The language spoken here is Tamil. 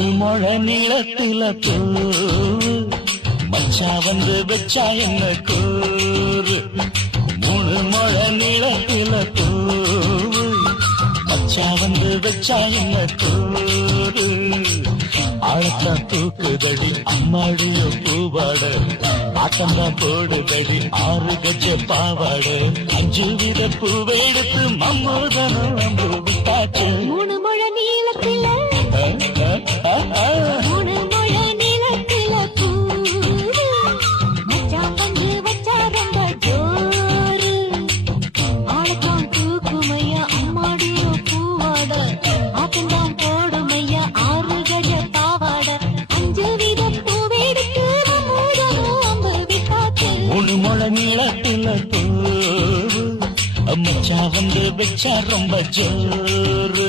மூணு முழ நீளத்தில பூவு மச்சா வந்து வச்சா என்ன கூறு. மூணு முழ நீளத்தில பூவு மச்சா வந்து வச்சா என்ன கூறு. ஆழத்தான் தூக்குதடி அம்மாடிய பூவாட, ஆட்டம்தான் போடுதடி 6 கஜ பாவாட. 5 வித பூவெடுத்து மம்மூதனும் வந்து விட்டாச்சு. மூணு முழ நீளத்தில மூணு முழ நீளத்தில பூவு மச்சான் வந்து வச்சா ரொம்ப ஜோரு. ஆளத்தான் தூக்குமையா அம்மாடிய பூவாட, ஆட்டம்தான் போடுமையா 6 கஜ பாவாட. 5 வித பூவெடுத்து மம்மூதனும் வந்து விட்டாச்சு. மூணு முழ நீளத்தில பூவு மச்சா வந்து வச்சா ரொம்ப ஜோரு.